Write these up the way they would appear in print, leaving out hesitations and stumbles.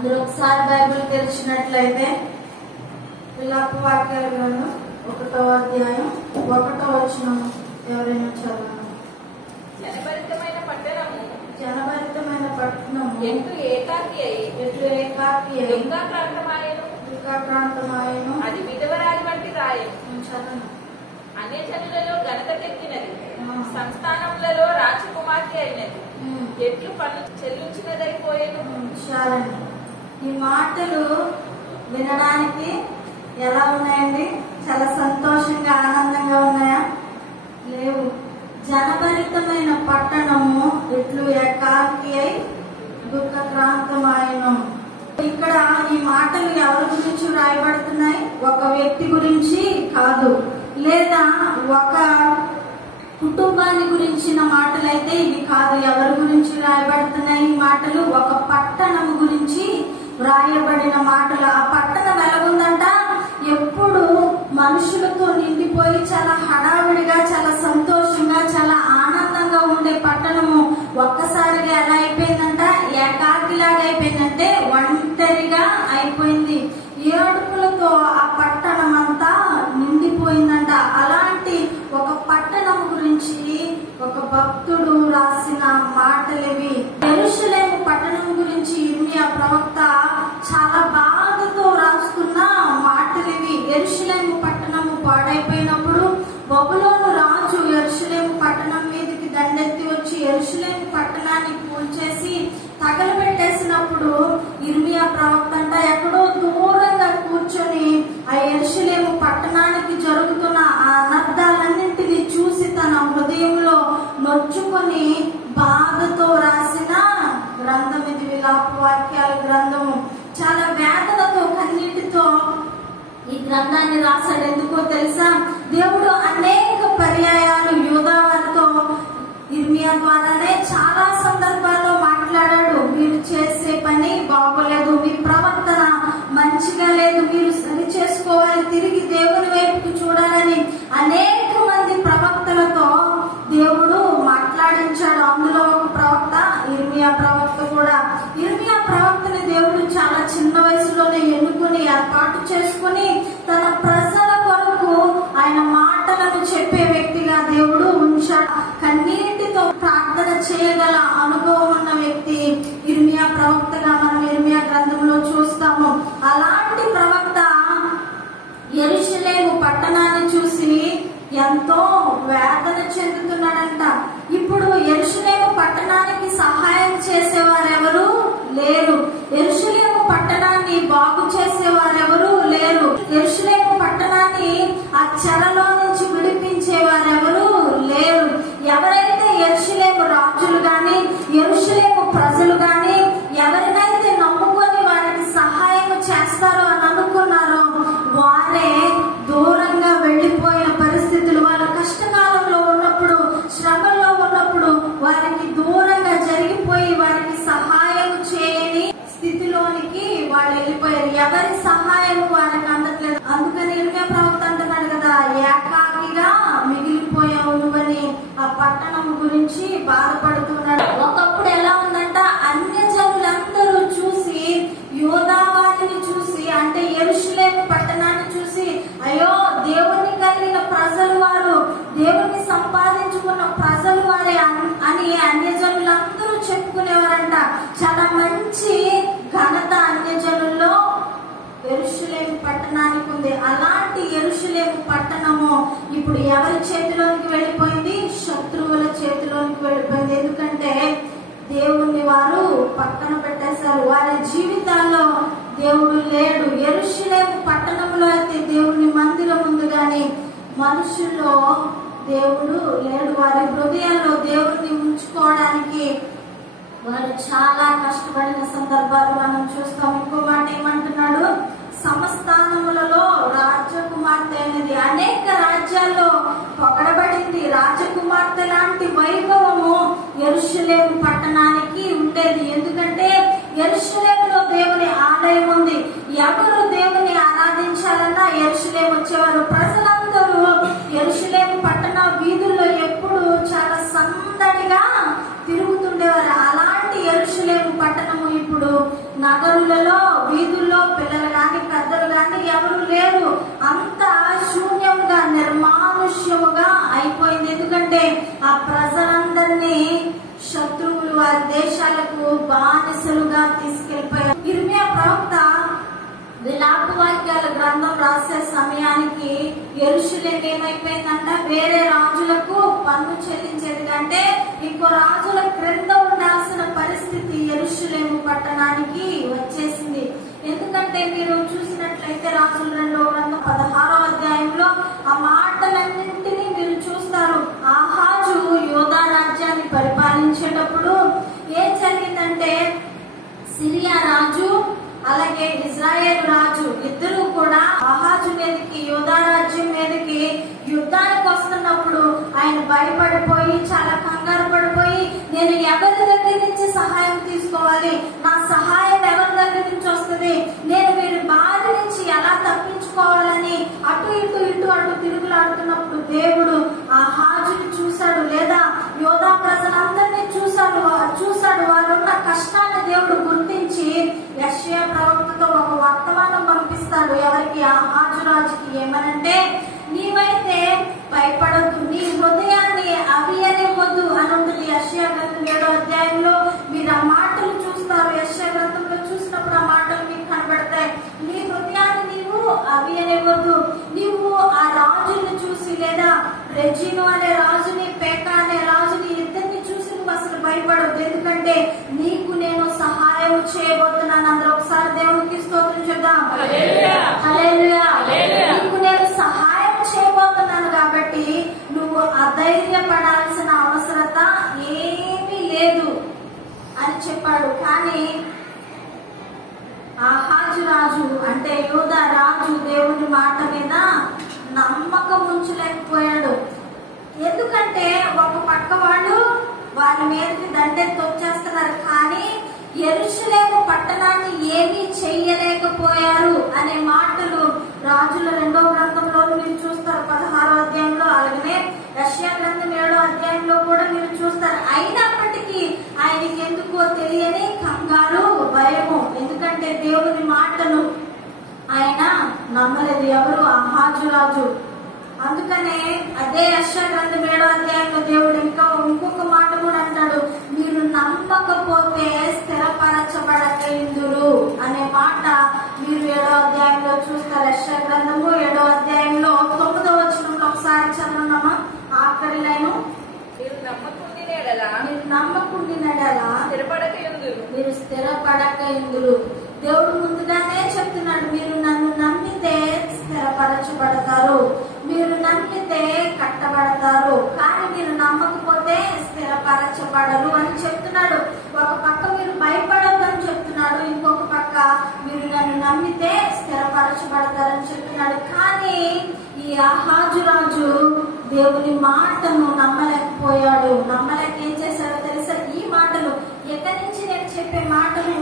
అందరూ ఒకసారి బైబిల్ తెరిచినట్లయితే విలాప వాక్యాలను 1వ అధ్యాయం 1వ వచనం ఎవరైనా చదవండి. జనభరితమైన పట్టణము ఎట్లు ఏకాకి అయి ప్రాంతమాయను అది విధవరాలి వంటి రాయను. అన్యజనులలో ఘనత తెచ్చినది, సంస్థానములలో రాజకుమార్తె అయినది, ఎట్లు పన్ను చెల్లించినదైపోయేను. చాలండి. ఈ మాటలు వినడానికి ఎలా ఉన్నాయండి? చాలా సంతోషంగా ఆనందంగా ఉన్నాయా? లేవు. జనభరితమైన పట్టణము ఎట్లు ఏకాకి అయి దుఃఖక్రాంతమాయను. ఇక్కడ ఈ మాటలు ఎవరి గురించి రాయబడుతున్నాయి? ఒక వ్యక్తి గురించి కాదు, లేదా ఒక కుటుంబాన్ని గురించిన మాటలైతే ఇవి కాదు. ఎవరి గురించి రాయబడుతున్నాయి ఈ మాటలు? ఒక పట్టణం గురించి వ్రాయబడిన మాటలు. ఆ పట్టణం ఎలాగుందంట? ఎప్పుడు మనుషులతో నిండిపోయి చాలా హడావిడిగా, చాలా సంతోషంగా, చాలా ఆనందంగా ఉండే పట్టణము ఒక్కసారిగా ఎలా అయిపోయిందంట? ఏకాకిలాగా అయిపోయిందంటే ఒంటరిగా అయిపోయింది. ఏడుపులతో ఆ పట్టణం అంతా నిండిపోయిందంట. అలాంటి ఒక పట్టణం గురించి ఒక భక్తుడు రాసిన మాటలివి. యెరూషలేము పట్టణం గురించి ఇర్మియా ప్రవక్త చాలా బాధతో రాస్తున్న మాటలివి. యెరూషలేము పట్టణము పాడైపోయినప్పుడు బబులోను రాజు యెరూషలేము పట్టణం మీదకి దండెత్తి వచ్చి యెరూషలేము పట్టణాన్ని కూల్చేసి తగలబెట్టేసినప్పుడు ఇర్మియా ప్రవక్త అంట ఎక్కడో దూరంగా కూర్చొని ఆ యెరూషలేము పట్టణానికి జరుగుతున్న ఆ అనర్థాలన్నింటినీ చూసి తన హృదయంలో నొచ్చుకొని బాధతో రాసిన గ్రంథం ఇది. విలాప వాక్యాల గ్రంథము. చాలా వేదనతో, కన్నీటితో ఈ గ్రంథాన్ని రాశాడు. ఎందుకో తెలుసా? దేవుడు అనేక పర్యాయాలు యూదా వారితో ఇర్మియా ద్వారానే చాలా సందర్భాల్లో మాట్లాడాడు. మీరు చేసే పని బాగోలేదు, మీ ప్రవర్తన మంచిగా లేదు, మీరు సరి చేసుకోవాలి, తిరిగి దేవుని వైపుకు చూడాలని అనేక మంది ప్రవక్తలతో దేవుడు మాట్లాడించాడు. అందులో ఒక ప్రవక్త ఇర్మియా ప్రవక్త కూడా. ఇర్మియా ప్రవక్తని దేవుడు చాలా చిన్న వయసులోనే ఎన్నుకుని ఏర్పాటు చేసుకుని తన ప్రజల కొరకు ఆయన మాటలను చెప్పే వ్యక్తిగా దేవుడు ఉంచాడు. కన్నీటితో ప్రార్థన చేయగల అనుభవం ఉన్న వ్యక్తి ఇర్మియా ప్రవక్తగా మనం ఇర్మియా గ్రంథంలో చూస్తాము. అలాంటి ప్రవక్త యెరూషలేము పట్టణాన్ని చూసి ఎంతో వేదన చెందుతున్నాడంట. ఇప్పుడు యెరూషలేము పట్టణానికి సహాయం చేసేవారెవరు లేరు. యెరూషలేము పట్టణాన్ని బాగు చేసేవారెవరు లేరు. యెరూషలేము పట్టణాన్ని ఆ చెరలో నుంచి విడిపించేవారెవరు లేరు. ఎవరైతే యెరూషలేము రాజులు గాని, యెరూషలేము ప్రజలు గాని ఎవరినైతే నమ్ముకొని వారికి సహాయం చేస్తారో అని అనుకున్నారో వారే దూరంగా వెళ్లిపోయిన పరిస్థితులు. వాళ్ళ కష్టకాలంలో ఉన్నప్పుడు, శ్రమల్లో ఉన్నప్పుడు వారికి దూరంగా జరిగిపోయి వారికి సహాయం చేయని స్థితిలోనికి వాళ్ళు వెళ్ళిపోయారు. ఎవరి సహాయం వారికి అందట్లేదు. అందుకని ఇర్మియా ప్రవక్త అంటున్నాడు కదా, ఏకాకిగా మిగిలిపోయావు నువ్వని ఆ పట్టణం గురించి బాధపడుతున్నాడు. ఒకప్పుడు ఎలా ఉందంట? అన్యజనులందరూ చూసి, యూదా వారిని చూసి, అంటే యెరూషలేము పట్టణాన్ని చూసి, అయ్యో దేవుని కలిగిన ప్రజలు వారు, దేవుని సంపాదించుకున్న ప్రజలు వారే అని అన్యజనులందరూ చెప్పుకునేవారంట. చాలా మంచి ఘనత అన్యజనుల్లో యెరూషలేము పట్టణానికి ఉంది. అలాంటి యెరూషలేము పట్టణము ఇప్పుడు ఎవరి చేతిలోనికి వెళ్ళిపోయింది? శత్రువుల చేతిలోనికి వెళ్ళిపోయింది. ఎందుకంటే దేవుణ్ణి వారు పక్కన పెట్టేశారు. వారి జీవితాల్లో దేవుడు లేడు. యెరూషలేము పట్టణంలో అయితే దేవుని మందిరం ఉంది కానీ మనుషుల్లో దేవుడు లేడు. వారి హృదయాల్లో దేవుణ్ణి ఉంచుకోవడానికి వారు చాలా కష్టపడిన సందర్భాలు మనం చూస్తాం. ఇంకో మాట ఏమంటున్నాడు? సంస్థానములలో రాజకుమార్తె అనేది అనేక రాజ్యాల్లో పొగడబడింది. రాజకుమార్తె లాంటి వైభవము యెరూషలేము పట్టణానికి ఉండేది. ఎందుకంటే యెరూషలేములో దేవుని ఆలయం ఉంది. ఎవరు దేవుని ఆరాధించాలన్నా యెరూషలేము వచ్చేవారు. ప్రజలందరూ యెరూషలేము పట్టణ వీధుల్లో ఎప్పుడు చాలా సందడిగా తిరుగుతుండేవారు. అలాంటి యెరూషలేము పట్టణము ఇప్పుడు నగరులలో వీధుల్లో పిల్లలు గాని పెద్దలు గాని ఎవరు లేరు. అంత శూన్యంగా నిర్మానుష్యముగా అయిపోయింది. ఎందుకంటే ఆ ప్రజలందరినీ శత్రువులు వారి దేశాలకు బానిసలుగా తీసుకెళ్లిపోయారు. ఇర్మియా ప్రవక్త విలాప వాక్యాల గ్రంథం రాసే సమయానికి యెరూషలేము ఏమైపోయిందంట, వేరే రాజులకు పన్ను చెల్లించేది కంటే ఇంకో రాజుల క్రింద ఉండాల్సిన పరిస్థితి యెరూషలేము పట్టణానికి వచ్చేసింది. ఎందుకంటే మీరు చూసినట్లయితే రాజుల 2వ గ్రంథం 16వ అధ్యాయంలో ఆ మాటలన్నింటినీ మీరు చూస్తారు. ఆహాజు యోధా రాజ్యాన్ని పరిపాలించేటప్పుడు ఏం జరిగిందంటే సిరియా రాజు అలాగే ఇజ్రాయేల్ రాజు ఇద్దరు కూడా ఆహాజు మీదకి యోధా రాజ్యం మీదకి యుద్ధానికి వస్తున్నప్పుడు ఆయన భయపడిపోయి చాలా కంగారు పడిపోయి నేను ఎవరి దగ్గర నుంచి సహాయం తీసుకోవాలి, నా సహాయం ఎవరి దగ్గర నుంచి వస్తుంది, నేను వీరి బాధ నుంచి ఎలా తప్పించుకోవాలని అటు తిరుగులాడుతున్నప్పుడు దేవుడు ఆహాజుని చూశాడు, లేదా యోధా ప్రజలందరినీ చూశాడు. వారున్న కష్టాన్ని దేవుడు గుర్తించి యెషయా ప్రవక్తతో ఒక వర్తమానం పంపిస్తాడు. ఎవరికి? ఆహాజు రాజుకి. ఏమనంటే నీవైతే భయపడద్దు, నీ హృదయాన్ని అవియనివ్వద్దు అని ఉంటుంది యెషయా గ్రంథం 7వ అధ్యాయంలో. మీరు ఆ మాటలు చూస్తారు. యెషయా గ్రంథంలో చూసినప్పుడు ఆ మాటలు మీకు కనబడతాయి. నీ హృదయాన్ని నీవు అవియనివ్వద్దు. నీవు ఆ రాజుని చూసి లేదా రెజీను అనే రాజుని పేకా అనే రాజుని ఇద్దరిని చూసి నువ్వు అసలు భయపడద్దు. ఎందుకంటే నీకు నేను సహాయం చేయబోతున్నాను. అందరూ ఒకసారి దేవునికి స్తోత్రం చెప్దాం. హల్లెలూయా. నీకు నేను సహాయం చేయబోతున్నాను కాబట్టి నువ్వు అధైర్యపడాల్సిన అవసరత ఏమీ లేదు అని చెప్పాడు. కానీ ఆహాజు రాజు అంటే యూదా రాజు దేవుని మాట మీద నమ్మకం ఉంచలేకపోయాడు. ఎందుకంటే ఒక పక్క వాళ్ళు వారి మీదకి దండెత్తి వచ్చేస్తున్నారు, కానీ యెరూషలేము పట్టణాన్ని ఏమీ చెయ్యలేకపోయారు అనే మాటలు రాజుల 2వ గ్రంథంలో మీరు చూస్తారు 16వ అధ్యాయంలో. అలాగనే యెషయా గ్రంథం 7వ అధ్యాయంలో కూడా మీరు చూస్తారు. అయినప్పటికీ ఆయనకి ఎందుకో తెలియని కంగారు, భయము. ఎందుకంటే దేవుని మాటను ఆయన నమ్మలేదు. ఎవరు? ఆహాజు రాజు. అందుకనే అదే యెషయా గ్రంథం 7వ అధ్యాయంలో దేవుడు ఇంకొక మాట కూడా అంటాడు, మీరు నమ్మకపోతే స్థిరపరచబడకయుందురు అనే మాట మీరు 7వ అధ్యాయంలో చూస్తారు. యెషయా గ్రంథము 7వ అధ్యాయంలో 9వ వచనంలో ఒకసారి చదవనమ్మా. ఆఖరి లైను, మీరు నమ్మకుండినడలా మీరు స్థిరపడకయుందురు. దేవుడు ముందుగానే చెప్తున్నాడు, మీరు నన్ను నమ్మితే స్థిరపరచబడతారు, మీరు నమ్మితే కట్టబడతారు, కానీ మీరు నమ్మకపోతే స్థిరపరచబడరు అని చెప్తున్నాడు. ఒక పక్క మీరు భయపడద్దు అని చెప్తున్నాడు, ఇంకొక పక్క మీరు నన్ను నమ్మితే స్థిరపరచబడతారని చెప్తున్నాడు. కానీ ఈ ఆహాజు రాజు దేవుని మాటను నమ్మలేకపోయాడు. నమ్మలేక ఏం చేశాడో తెలుసా? ఈ మాటలు ఎక్కడి నుంచి నేను చెప్పే మాటలు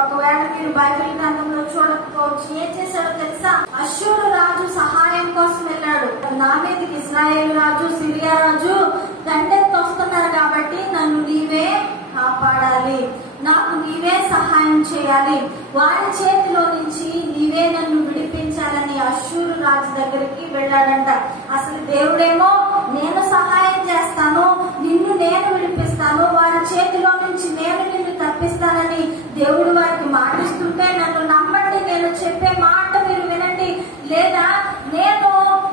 ఒకవేళ మీరు బైబిల్ గ్రంథంలో చూడకపోవచ్చు. ఏం చేశాడో తెలుసా? అష్షూరు రాజు సహాయం కోసం వెళ్ళాడు. నా మీదకి ఇశ్రాయేలు రాజు సిరియా రాజు దండెత్తి వస్తున్నారు కాబట్టి నన్ను నీవే కాపాడాలి, నాకు నీవే సహాయం చేయాలి, వారి చేతిలో నుంచి నీవే నన్ను విడిపించాలని అష్షూరు రాజు దగ్గరికి వెళ్ళాడంట. అసలు దేవుడేమో నేను సహాయం చేస్తాను, నిన్ను నేను విడిపిస్తాను, వారి చేతిలో నుంచి నేను నిన్ను తప్పిస్తానని దేవుడు వారికి మాటిస్తుంటే నన్ను నమ్మండి, నేను చెప్పే మాట మీరు వినండి, లేదా నేను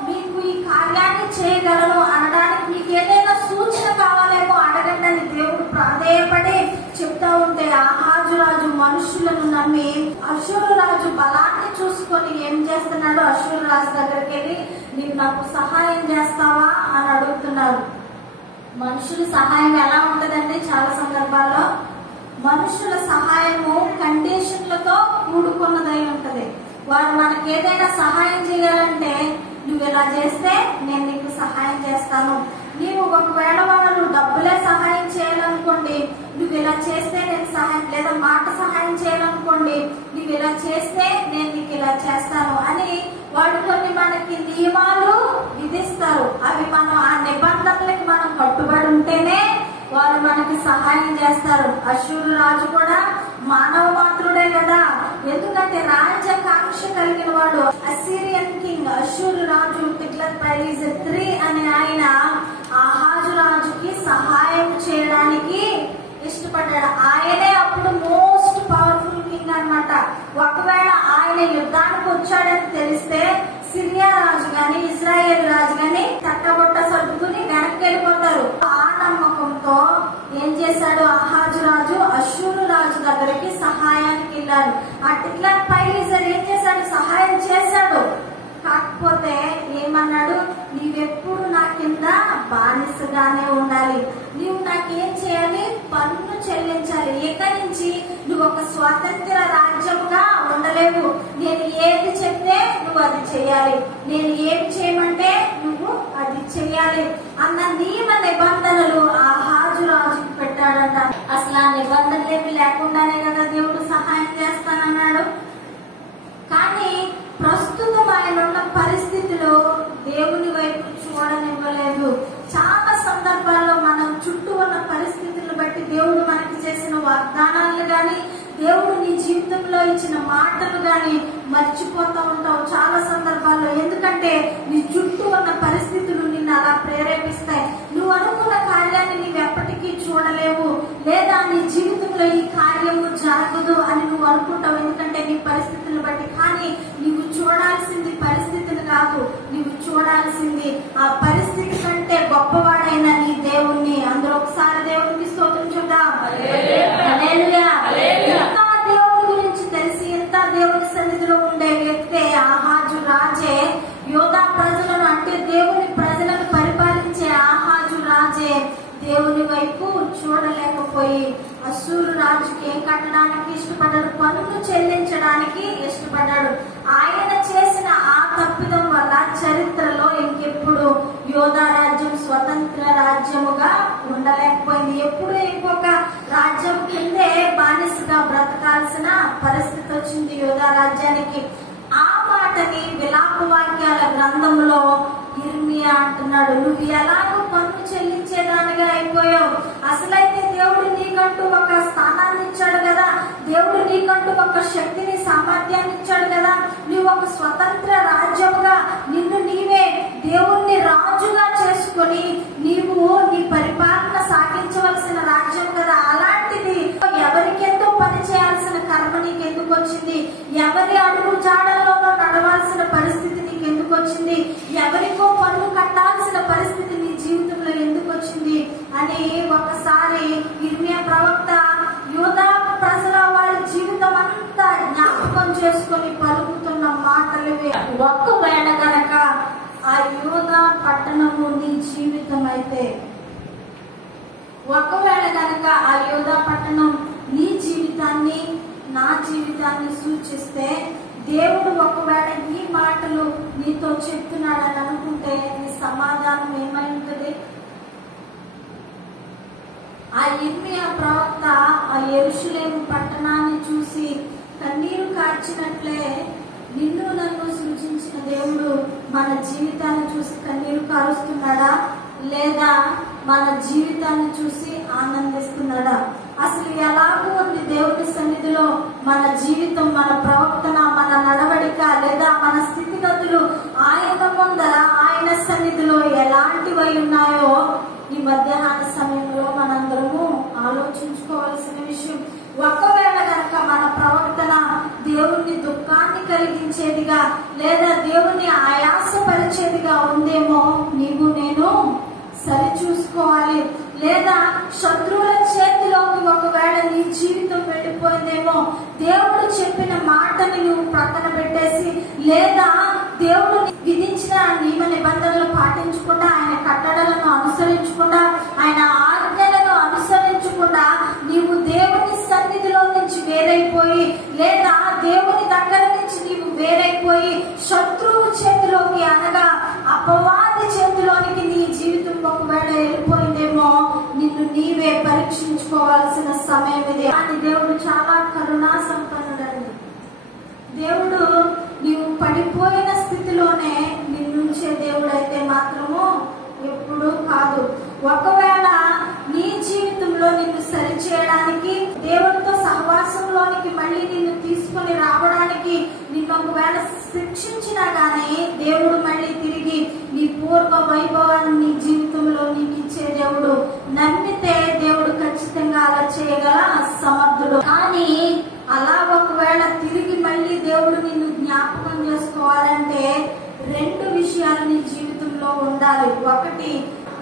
మీకు ఈ కార్యాన్ని చేయగలను అనడానికి మీకు ఏదైనా సూచన కావాలేమో అడగండి అని దేవుడు ప్రాధేయపడి చెప్తా ఉంటే ఆహాజు రాజు మనుషులను నమ్మి అష్షూరు రాజు బలాన్ని చూసుకొని ఏం చేస్తున్నాడు? అష్షూరు రాజు దగ్గరికి వెళ్ళి నీవు నాకు సహాయం చేస్తావా అని అడుగుతున్నారు. మనుషుల సహాయం ఎలా ఉంటదండి? చాలా సందర్భాల్లో మనుషుల సహాయము కండిషన్లతో కూడుకున్నదై ఉంటది. వారు మనకి ఏదైనా సహాయం చేయాలంటే నువ్వు ఇలా చేస్తే నేను నీకు సహాయం చేస్తాను, నీవు ఒకవేళ వాళ్ళు డబ్బులే సహాయం చేయాలనుకోండి, నువ్వు ఇలా చేస్తే నేను సహాయం, లేదా మాట సహాయం చేయాలనుకోండి, నువ్వు ఇలా చేస్తే నేను నీకు ఇలా చేస్తాను అని వాళ్ళు కొన్ని మనకి నియమాలు విధిస్తారు. అవి మనం ఆ నిబంధనలకు మనం కట్టుబడి ఉంటేనే వాళ్ళు మనకి సహాయం చేస్తారు. అష్షూరు రాజు కూడా మానవ మాత్రుడే కదా, అష్షూరు రాజు తిగ్లత్-పిలేసర్ III అనే ఆయన ఆహాజు రాజుకి సహాయం చేయడానికి ఇష్టపడ్డాడు. ఆయనే అప్పుడు మోస్ట్ పవర్ఫుల్ కింగ్ అన్నమాట. ఒకవేళ ఆయన యుద్ధానికి వచ్చాడని తెలిస్తే సిరియా రాజు గాని ఇజ్రాయేల్ రాజు గాని తట్టబొట్ట సర్దుకుని వెనక్కి వెళ్ళిపోతారు. ఆ నమ్మకంతో ఏం చేశాడు ఆహాజు రాజు అష్షూరు రాజు దగ్గరికి సహాయానికి వెళ్ళారు. ఆ తిగ్లత్-పిలేసర్ ఏం చేశాడు, సహాయం చేశాడు. కాకపోతే ఏమన్నాడు, నీవెప్పుడు నా కింద బానిసగానే ఉండాలి, నీవు నాకేం చేయాలి, పన్ను చెల్లించాలి. ఇక నుంచి నువ్వు ఒక స్వతంత్ర రాజ్యముగా ఉండలేవు. నేను ఏది చెప్తే నువ్వు అది చేయాలి, నేను ఏమి చేయమంటే నువ్వు అది చేయాలి అన్న నియమ నిబంధనలు ఆహాజు రాజుకి పెట్టాడంట. అసలు ఆ నిబంధనలు ఏమి లేకుండానే కదా దేవుడు సహాయం చేస్తానన్నాడు. కానీ ప్రస్తుతం ఆయన ఉన్న పరిస్థితిలో దేవుని వైపు చూడనివ్వలేదు. చాలా సందర్భాల్లో మనం చుట్టూ ఉన్న పరిస్థితులను బట్టి దేవుడు మనకి చేసిన వాగ్దానాలు గాని దేవుడు నీ జీవితంలో ఇచ్చిన మాటలు గాని మర్చిపోతూ ఉంటావు చాలా సందర్భాల్లో. ఎందుకంటే నీ చుట్టూ ఉన్న పరిస్థితులు నిన్ను అలా ప్రేరేపిస్తాయి. నువ్వు అనుకున్న కార్యాన్ని నీవు ఎప్పటికీ చూడలేవు, లేదా నీ జీవితంలో ఈ కార్యము జరగదు అని నువ్వు అనుకుంటావు, ఎందుకంటే నీ పరిస్థితులను బట్టి. కానీ నీవు చూడాల్సింది పరిస్థితిని కాదు, నీవు చూడాల్సింది ఆ పరిస్థితి కంటే గొప్పవాడైన నీ దేవుణ్ణి. అందరూ ఒకసారి దేవునికి స్తోత్రం చెప్దాం. హల్లెలూయా. ఇంకా దేవుని గురించి తెలిసి ఎంత దేవుని సన్నిధిలో ఉండే వ్యక్తే ఆహాజు రాజే. యోధా ప్రజలను అంటే దేవుని ప్రజలను పరిపాలించే ఆహాజు రాజే దేవుని వైపు చూడలేకపోయి అష్షూరు రాజుకి ఏం కట్టడానికి ఇష్టపడ్డాడు, పన్ను చెల్లించడానికి ఇష్టపడ్డాడు. ఆయన చేసిన ఆ తప్పిదం వల్ల చరిత్రలో ఇంకెప్పుడు యోధా రాజ్యం స్వతంత్ర రాజ్యముగా ఉండలేకపోయింది. ఎప్పుడు ఇంకొక రాజ్యం కిందే బానిసగా బ్రతకాల్సిన పరిస్థితి వచ్చింది యోధా రాజ్యానికి. ఆ మాటని విలాప వాక్యాల గ్రంథంలో ఇర్మియా అంటున్నాడు, నువ్వు ఎలాగో పన్ను చెల్లించేదానిగా అయిపోయావు. అసలైతే దేవుడు నీకంటూ ఒక స్థానాన్ని ఇచ్చాడు కదా, దేవుడు నీకంటూ ఒక శక్తిని సామర్థ్యాన్ని ఇచ్చాడు కదా, నువ్వు ఒక స్వతంత్ర రాజ్యముగా నిన్ను నీవే దేవుణ్ణి రాజుగా చేసుకొని నీవు నీ పరిపాలన సాగించవలసిన రాజ్యం కదా. అలాంటిది ఎవరికెంతో పని చేయాల్సిన కర్మ నీకు ఎందుకు వచ్చింది, ఎవరి అడుగు జాడల్లోనో నడవాల్సిన పరిస్థితి నీకు ఎందుకు వచ్చింది, ఎవరికో పన్ను కట్టాల్సిన పరిస్థితి నీ జీవితంలో ఎందుకు వచ్చింది అని ఒకసారి ఇర్మియా ప్రవక్త యూదా ప్రజల వారి జీవితం అంతా జ్ఞాపకం చేసుకొని పలుకుతున్న మాటలు. ఒక్కవేళ గనక ఆ యూదా పట్టణము నీ జీవితం అయితే, ఒకవేళ గనక ఆ యూదా పట్టణం నీ జీవితాన్ని నా జీవితాన్ని సూచిస్తే, దేవుడు ఒకవేళ ఈ మాటలు నీతో చెప్తున్నాడని అనుకుంటే నీ సమాధానం ఏమై ఉంటుంది? ఆ ఇర్మియా ప్రవక్త ఆ యెరూషలేము పట్టణాన్ని చూసి కన్నీరు కార్చినట్లే నిన్ను నన్ను సృజించిన దేవుడు మన జీవితాన్ని చూసి కన్నీరు కారుస్తున్నాడా, లేదా మన జీవితాన్ని చూసి ఆనందిస్తున్నాడా? అసలు ఎలాగూ ఉంది దేవుని సన్నిధిలో మన జీవితం, మన ప్రవర్తన, మన నడవడిక, లేదా మన స్థితిగతులు ఆయన ముందర ఆయన సన్నిధిలో ఎలాంటివై ఉన్నాయో ఈ మధ్యాహ్న సమయంలో మనందరము ఆలోచించుకోవాల్సిన విషయం. ఒకవేళ కనుక మన ప్రవర్తన దేవుణ్ణి దుఃఖాన్ని కలిగించేదిగా, లేదా దేవుణ్ణి ఆయాసపరిచేదిగా ఉందేమో నీవు నేను సరి చూసుకోవాలి. లేదా శత్రువుల చేతిలోకి ఒకవేళ నీ జీవితం వెళ్ళిపోయిందేమో, దేవుడు చెప్పిన మాటని నువ్వు ప్రక్కన పెట్టేసి, లేదా దేవుడు విధించిన నియమ నిబంధనలు పాటించకుండా, ఆయన కట్టడలను అనుసరించకుండా, ఆయన ఆజ్ఞలను అనుసరించకుండా నీవు దేవుని సన్నిధిలో నుంచి వేరైపోయి, లేదా దేవుని దగ్గర నుంచి నీవు వేరైపోయి శత్రువు చేతిలోకి అనగా అపవాది చేతిలోనికి నీ జీవితం ఒకవేళ వెళ్ళిపోయిందేమో, నిన్ను నీవే పరీక్షించుకోవాల్సిన సమయం ఇది. అని దేవుడు చాలా కరుణా సంపన్నుడండి. దేవుడు నీవు పడిపోయిన స్థితిలోనే నిన్నుంచే దేవుడు అయితే మాత్రము ఎప్పుడూ కాదు. ఒకవేళ నీ జీవితంలో నిన్ను సరిచేయడానికి, దేవుడితో సహవాసంలోనికి మళ్ళీ నిన్ను తీసుకొని రావడానికి, నిన్ను ఒకవేళ శిక్షించినా గానీ దేవుడు మళ్ళీ తిరిగి నీ పూర్వ వైభవాన్ని నీ జీవితంలో నీకు ఇచ్చే దేవుడు. నమ్మితే దేవుడు ఖచ్చితంగా అలా చేయగల సమర్థుడు. కానీ అలా ఒకవేళ తిరిగి మళ్ళీ దేవుడు నిన్ను జ్ఞాపకం చేసుకోవాలంటే రెండు విషయాలు నీ జీవితంలో ఉండాలి. ఒకటి,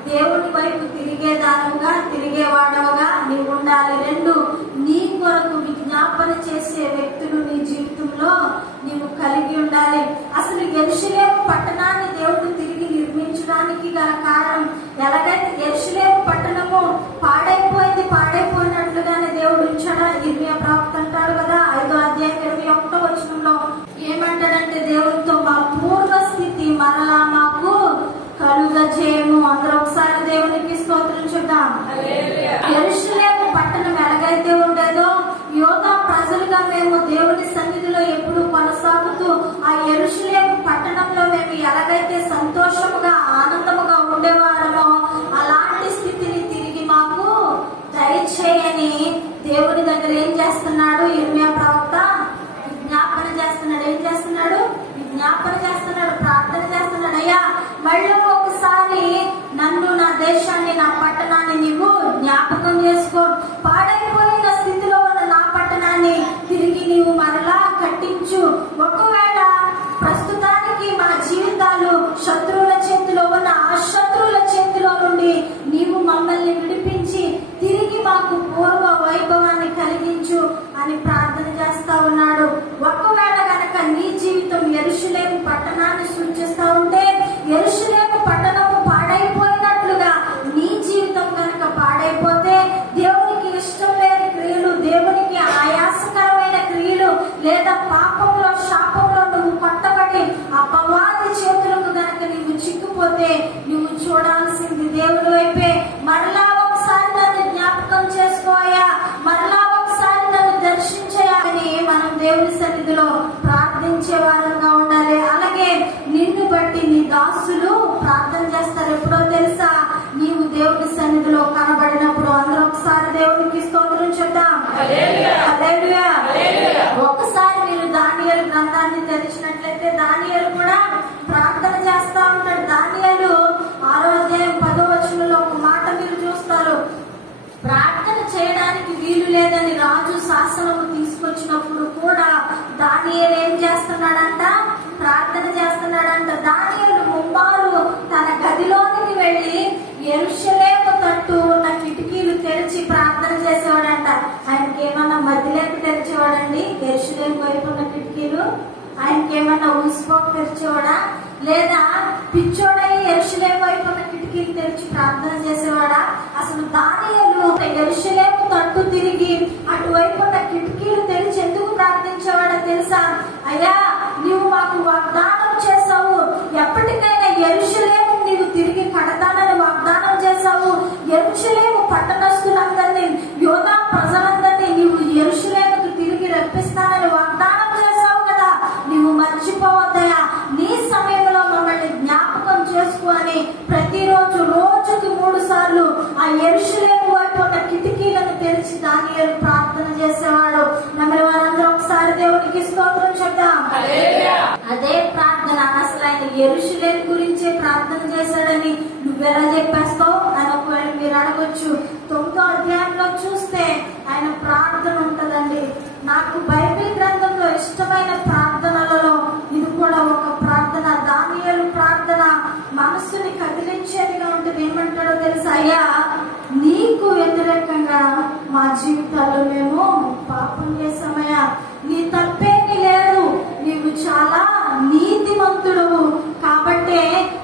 దేవుని వైపు తిరిగేదానుగా తిరిగేవాడవుగా నీవు ఉండాలి. రెండు, నీ కొరకు విజ్ఞాపన చేసే వ్యక్తులు నీ జీవితంలో నీవు కలిగి ఉండాలి. అసలు యెరూషలేము పట్టణాన్ని దేవుడు తిరిగి నిర్మించడానికి గల కారణం, ఎలాగైతే యెరూషలేము పట్టణము పాడైపోయినట్లుగానే దేవుడు ఉంచాడా? ఇర్మియా ప్రవక్త అంటాడు కదా 5వ అధ్యాయం 21వ వచనంలో ఏమంటాడంటే, దేవుడితో మా పూర్వ స్థితి మరలా మాకు కలుగజేయము. అందరూ ఒకసారి దేవునికి స్తోత్రం చెప్దాం. యెరూషలేము పట్టణం ఎలాగైతే ఉండేదో, యోధా ప్రజలుగా మేము దేవుని సన్నిధిలో ఎప్పుడు కొనసాగుతూ ఆ యెరూషలేము పట్టణంలో మేము ఎలాగైతే సంతోషముగా ఆనందముగా ఉండేవారమో అలాంటి స్థితిని తిరిగి మాకు దయచేయని దేవుని దగ్గర ఏం చేస్తున్నాడు? ఇర్మియా ప్రవక్త విజ్ఞాపన చేస్తున్నాడు. ఏం చేస్తున్నాడు? విజ్ఞాపన చేస్తున్నాడు, ప్రార్థన చేస్తున్నాడు. అయ్యా, మళ్ళీ ఒకసారి నన్ను, నా దేశాన్ని, నా పట్టణాన్ని నీవు జ్ఞాపకం చేసుకో. పాడైపోయిన స్థితిలో ఉన్న నా పట్టణాన్ని తిరిగి నీవు మరలా కట్టించు. ఒకవేళ ప్రస్తుతానికి మా జీవితాలు శత్రువుల చేతిలో ఉన్న ఆ శత్రువుల చేతిలో నుండి నీవు మమ్మల్ని విడిపించి తిరిగి మాకు పూర్వ వైభవాన్ని కలిగించు అని ప్రార్థన చేస్తా ఉన్నాడు. ఒకవేళ కనుక నీ జీవితం యెరూషలేము పట్టణాన్ని సూచిస్తా ఉంటే, యెరూషలేము పట్టణము పాడైపోయినట్లుగా నీ జీవితం కనుక పాడైపోతే, దేవునికి ఇష్టం లేని క్రియలు, దేవునికి ఆయాసకరమైన క్రియలు, లేదా పాపంలో శాపంలో నువ్వు కొట్టబడి అపవాది చేతులకు కనుక నీవు చిక్కుపోతే, నువ్వు చూడాల్సింది దేవుడి వైపే. మరలా ఒకసారి నన్ను జ్ఞాపకం చేసుకోయా, మరలా ఒకసారి నన్ను దర్శించయా అని మనం దేవుని సన్నిధిలో ప్రార్థించే వారంగా ఉండాలి. అలాగే నిన్ను బట్టి నీ దాసులు ప్రార్థన చేస్తారు. ఎప్పుడో తెలుసా? నీవు దేవుని సన్నిధిలో కనబడినప్పుడు. అందరూ ఒకసారి దేవునికి స్తోత్రం చెప్దాం. హల్లెలూయా. ఒకసారి మీరు దానియేలు గ్రంథాన్ని తెరిచినట్లయితే దానియేలు కూడా ప్రార్థన చేస్తా ఉంటాడు. దానియేలు 6వ అధ్యాయం 10వ వచనంలో ఒక మాట మీరు చూస్తారు. ప్రార్థన చేయడానికి వీలు లేదని రాజు శాసనము తీసుకొచ్చినప్పుడు కూడా దానియేలు ఏం చేస్తున్నాడంట? ప్రార్థన చేస్తున్నాడంట. దానియేలు ముమ్మారు తన గదిలోనికి వెళ్లి యెరూషలేము తట్టు ఉన్న కిటికీలు తెరిచి ప్రార్థన చేసేవాడంట. ఆయనకి ఏమన్నా మధ్యలోకి తెరిచేవాడండి? యెరూషలేము వైపు ఉన్న కిటికీలు ఆయనకేమన్నా ఊసిపోక తెరిచేవాడా? లేదా పిచ్చోడై యెరూషలేము వైపు ఉన్న కిటికీలు తెరిచి ప్రార్థన చేసేవాడా? అసలు దానియేలు యెరూషలేము తట్టు తిరిగి అటువైపు ఉన్న కిటికీలు తెరిచి ఎందుకు ప్రార్థించేవాడో తెలుసా? అయ్యా, నీవు మాకు వాగ్దానం చేసావు, ఎప్పటికైనా యెరూషలేము నీవు తిరిగి కడతానని వాగ్దానం చేసావు. యెరూషలేము పట్టణస్తులందరినీ, యోధా ప్రజలందరినీ నీవు యెరూషలేముకు తిరిగి రప్పిస్తానని వాగ్దానం చేసావు కదా, నీవు మర్చిపోవద్దయా. నీ సమయంలో మమ్మల్ని జ్ఞాపకం చేసుకుని ప్రతిరోజు రోజుకి 3 సార్లు ఆ యెరూషలేము వైపు ఉన్న కిటికీలను తెరిచి దానియేలు ప్రార్థన చేసేవాడు. నమ్మిన వారందరూ ఒకసారి దేవునికి స్తోత్రం చెప్దాం. అదే ప్రార్థన. అసలు ఆయన యెరూషలేము గురించే ప్రార్థన చేశాడని నువ్వెలా చెప్పేస్తావు అని ఒకవేళ మీరు అడగొచ్చు. 9వ అధ్యాయంలో చూస్తే ఆయన ప్రార్థన ఉంటదండి. నాకు బైబిల్ గ్రంథంలో ఇష్టమైన ప్రార్థనలలో ఇది కూడా ఒక ప్రార్థన. దానియేలు ప్రార్థన మనస్సుని కదిలించేదిగా ఉంటుంది. ఏమంటాడో తెలుసా? అయ్యా, నీకు వ్యతిరేకంగా మా జీవితాల్లో మేము పాపం చేశామయ్యా. నీ తప్పేమీ లేదు, నీవు చాలా నీతిమంతుడు కాబట్టే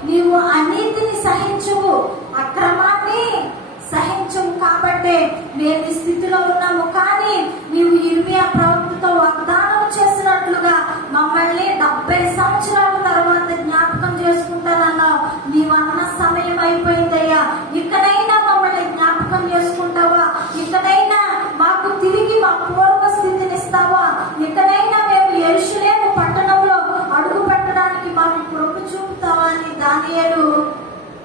నీవు అనీతిని సహించవు, అక్రమాన్ని సహించవు కాబట్టే మేము ఈ స్థితిలో ఉన్నాము. కానీ నీవు ఇర్మియా ప్రవక్తతో వాగ్దానం చేసినట్లుగా మమ్మల్ని 70 సంవత్సరాల తర్వాత జ్ఞాపకం చేసుకుంటానన్నావు. నీవు అన్న సమయం అయిపోయిందయ్యా. ఇకనైనా మమ్మల్ని జ్ఞాపకం చేసుకుంటావా? ఇకనైనా మాకు తిరిగి మా పూర్వ స్థితిని ఇస్తావా? ఇకనైనా మేము యెరూషలేము పట్టణంలో అడుగు పెట్టడానికి మాకు కృప చూపుతావా అని దానియేలు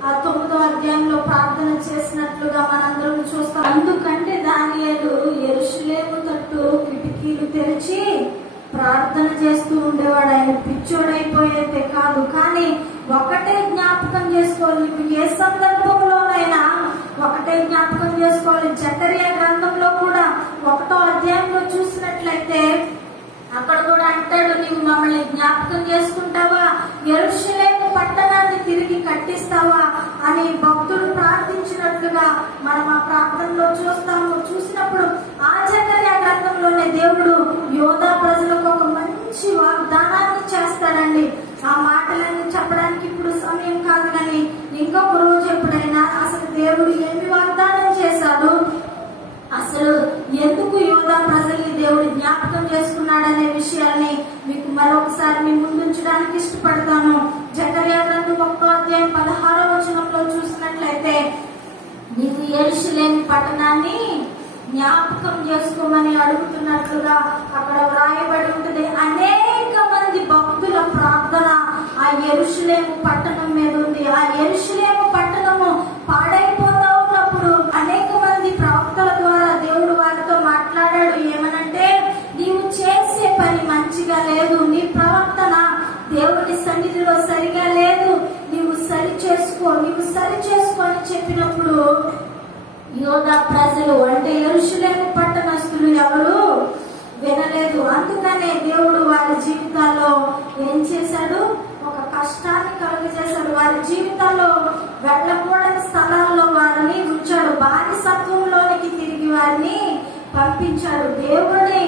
ఆ 9వ అధ్యాయంలో ప్రార్థన చేసినట్లుగా మనందరం చూస్తాం. అందుకంటే దానియేలు యెరూషలేము తట్టు కిటికీలు తెరిచి ప్రార్థన చేస్తూ ఉండేవాడు. ఆయన పిచ్చోడైపోయేదే కాదు, కానీ ఒకటే జ్ఞాపకం చేసుకోవాలి. నువ్వు ఏ సందర్భంలోనైనా ఒకటే జ్ఞాపకం చేసుకోవాలి. జకరియా గ్రంథంలో కూడా 1వ అధ్యాయంలో చూసినట్లయితే అక్కడ కూడా అంటాడు, నీవు మమ్మల్ని జ్ఞాపకం చేసుకుంటావా, యెరూషలేము పట్టణాన్ని తిరిగి కట్టిస్తావా అని భక్తుడు ప్రార్థించినట్లుగా మనం ఆ ప్రార్థనలో చూసినప్పుడు ఆ జకరియా గ్రంథంలోనే దేవుడు యోధా ప్రజలకు ఒక మంచి వాగ్దానాన్ని చేస్తాడండి. ఆ మాటలన్నీ చెప్పడానికి ఇప్పుడు సమయం కాదు, కానీ ఇంకొక రోజు ఎప్పుడైనా అసలు దేవుడు ఏమి వాగ్దానం చేశాడు, అసలు ఎందుకు యోధా ప్రజల్ని దేవుడు జ్ఞాపకం చేసుకున్నాడనే విషయాన్ని మీకు మరొకసారి మీ ముందుంచడానికి ఇష్టపడతాను. జకరియా గ్రంథం 1వ అధ్యాయం 16వ వచనంలో చూసినట్లయితే, నీవు యెరూషలేము పట్టణాన్ని జ్ఞాపకం చేసుకోమని అడుగుతున్నట్లుగా అక్కడ వ్రాయబడి ఉంటుంది. అనేక మంది భక్తుల ప్రార్థన ఆ యెరూషలేము పట్టణం మీద ఉంది. ఆ యెరూషలేము పట్టణము పాడైపోతా ఉన్నప్పుడు అనేక మంది ప్రవక్తల ద్వారా దేవుడు వారితో మాట్లాడాడు. ఏమనంటే, నీవు చేసే పని మంచిగా లేదు, నీ ప్రవర్తన దేవుని సన్నిధిలో సరిగా లేదు, నీవు సరి చేసుకో అని చెప్పినప్పుడు యోధా ప్రజలు అంటే యెరూషలేము పట్టణస్తులు ఎవరు వినలేదు. అందుకనే దేవుడు వారి జీవితాల్లో ఏం చేశాడు, ఒక కష్టాన్ని కలుగజేశాడు. వారి జీవితాల్లో వెళ్ళకూడని స్థలాల్లో వారిని ఉంచాడు. బానిసత్వంలోనికి తిరిగి వారిని పంపించాడు. దేవుడి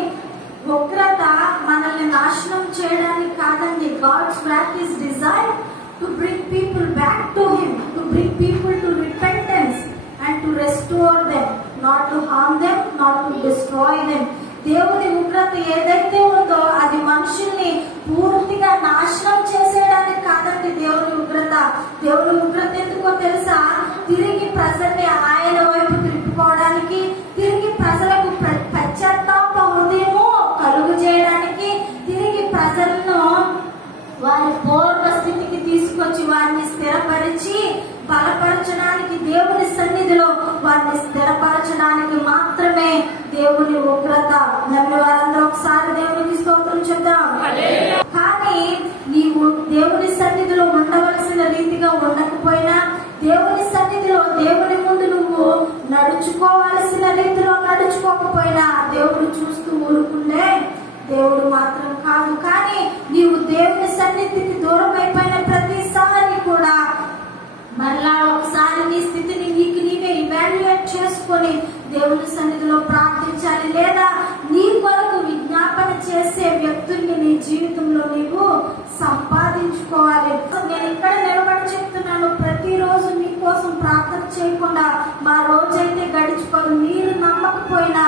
ఉగ్రత మనల్ని నాశనం చేయడానికి కాదండి. God's wrath is designed to bring people back to him, to bring people to repentance and to restore them, not to harm them, not to destroy them. దేవుని ఉగ్రత ఏదైతే ఉందో అది మనుషుల్ని పూర్తిగా నాశనం చేసేయడానికి కాదండి దేవుని ఉగ్రత. దేవుని ఉగ్రత ఎందుకో తెలుసా, తిరిగి ప్రజల్ని ఆయన వైపు తిప్పుకోవడానికి, తిరిగి ప్రజలకు పశ్చాత్తాప హృదయము కలుగు చేయడానికి, తిరిగి ప్రజలను వారి పూర్వ స్థితికి తీసుకొచ్చి వారిని స్థిరపరిచి బలపరచడానికి, దేవుని సన్నిధిలో వారిని స్థిరపరచడానికి మాత్రమే దేవుని ఉగ్రత. నమ్మిన వారందరూ ఒకసారి దేవునికి స్తోత్రం చెప్దాం. కానీ నీవు దేవుని సన్నిధిలో ఉండవలసిన రీతిగా ఉండకపోయినా, దేవుని సన్నిధిలో దేవుని ముందు నువ్వు నడుచుకోవలసిన రీతిలో నడుచుకోకపోయినా దేవుడు చూస్తూ ఊరుకుండే దేవుడు మాత్రం కాదు. కానీ నీవు దేవుని సన్నిధికి దూరం అయిపోయిన ప్రతిసారి కూడా మరలా ఒకసారి నీ స్థితిని నీవే ఇవాల్యుయేట్ చేసుకొని దేవుని సన్నిధిలో ప్రార్థించాలి. లేదా నీ కొరకు విజ్ఞాపన చేసే వ్యక్తుల్ని నీ జీవితంలో నీవు సంపాదించుకోవాలి. నేను ఇక్కడ నిలబడి చెప్తున్నాను, ప్రతిరోజు మీకోసం ప్రార్థన చేయకుండా మా రోజైతే గడిచిపోదు. మీరు నమ్మకపోయినా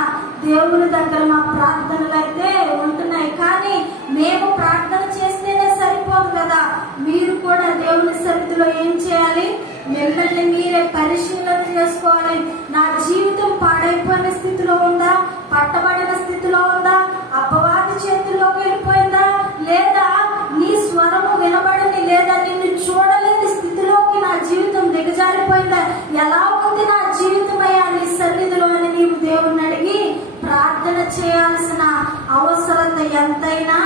దేవుని దగ్గర మా ప్రార్థనలు అయితే ఉంటున్నాయి. కానీ మేము ప్రార్థన చేస్తేనే సరిపోదు కదా, మీరు కూడా దేవుని సన్నిధిలో ఏం చేయాలి, మిమ్మల్ని మీరే పరిశీలన చేసుకోవాలి. నా జీవితం పాడైపోయిన స్థితిలో ఉందా, పట్టబడిన స్థితిలో ఉందా, అపవాది చేతుల్లోకి వెళ్ళిపోయిందా, లేదా నీ స్వరము వినబడింది, లేదా నిన్ను చూడలేని స్థితిలోకి నా జీవితం దిగజారిపోయిందా, ఎలా ఉంది నా జీవితం అయ్యా నీ సన్నిధిలో అని నీవు దేవుని అడిగి ప్రార్థన చేయాల్సిన అవసరత ఎంతైనా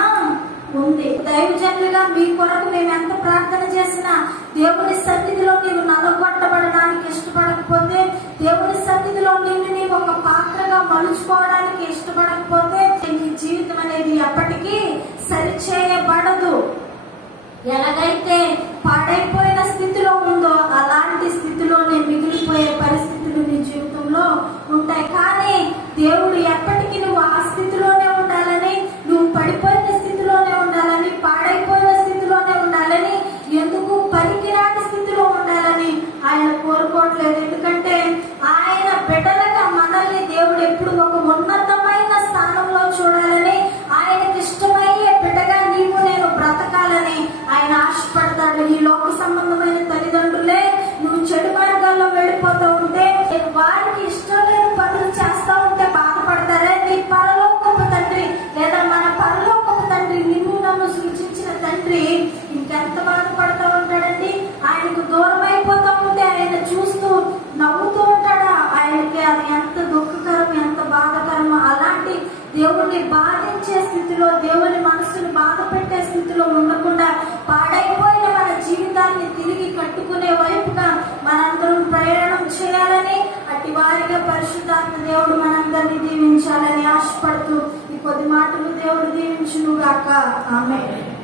ఉంది. దైవజనులుగా మీ కొరకు మేము ఎంత ప్రార్థన చేసినా దేవుని సన్నిధిలో నీవు నలగొట్టబడడానికి ఇష్టపడకపోతే, దేవుని సన్నిధిలో నిన్ను నీవు ఒక పాత్రగా మలుచుకోవడానికి ఇష్టపడకపోతే నీ జీవితం అనేది ఎప్పటికీ సరిచేయబడదు. ఎలాగైతే పాడైపోయిన స్థితిలో ఉందో అలాంటి స్థితిలోనే మిగిలిపోయే పరిస్థితులు నీ జీవితంలో ఉంటాయి. కానీ దేవుడు ఎప్పటికీ నువ్వు ఆ స్థితిలోనే ఉండాలని, నువ్వు పడిపోయిన స్థితిలోనే ఉండాలని, పాడైపోయిన స్థితిలోనే ఉండాలని, ఎందుకు పనికిరాని స్థితిలో ఉండాలని ఆయన కోరుకోవట్లేదు. ఎందుకంటే ఆయన బిడ్డలుగా మనల్ని దేవుడు ఎప్పుడు ఒక ఉన్నతమైన స్థానంలో చూడాలని, ఆయనకి ఇష్టమయ్యే బిడ్డగా నీవు నేను బ్రతకాలని ఆయన ఆశపడతాడు. ఈ లోక సంబంధమైన తల్లిదండ్రులే నువ్వు చెడు మార్గాల్లో వెళ్ళిపోతూ ఉంటే, వారికి ఇష్టం లేని పనులు చేస్తా ఉంటే బాధపడ వారిగా పరిశుద్ధాత్మ దేవుడు మనందరినీ దీవించాలని ఆశపడుతూ ఈ కొద్ది మాటలు దేవుడు దీవించును గాక. ఆమేన్.